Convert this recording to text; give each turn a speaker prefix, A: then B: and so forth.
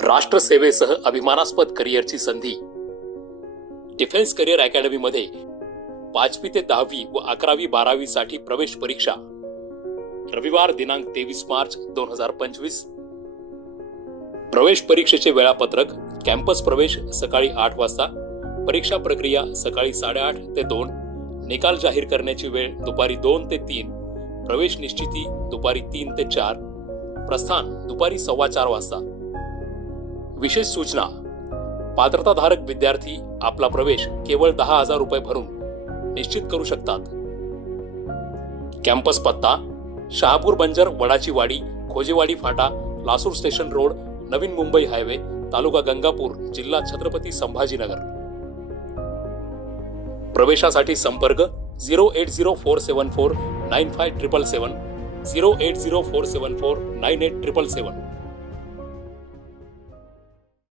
A: राष्ट्रसेवेसह अभिमानास्पद करिअरची संधी. डिफेन्स करिअर अकॅडमीमध्ये पाचवी ते दहावी व अकरावी बारावी साठी प्रवेश परीक्षा. रविवार दिनांक तेवीस मार्च दोन हजार पंचवीस. प्रवेश परीक्षेचे वेळापत्रक कॅम्पस प्रवेश सकाळी आठ वाजता परीक्षा प्रक्रिया सकाळी साडेआठ ते दोन निकाल जाहीर करण्याची वेळ दुपारी दोन ते तीन प्रवेश निश्चिती दुपारी तीन ते चार प्रस्थान दुपारी सव्वा चार वाजता. विशेष सूचना. पात्रताधारक विद्यार्थी आपला प्रवेश केवळ दहा हजार रुपये भरून निश्चित करू शकतात. कॅम्पस पत्ता शहापूर बंजर वडाची वाडी खोजेवाडी फाटा लासूर स्टेशन रोड नवीन मुंबई हायवे तालुका गंगापूर जिल्हा छत्रपती संभाजीनगर. प्रवेशासाठी संपर्क zero eight zero four seven four nine five triple seven zero eight zero four seven four nine eight triple seven.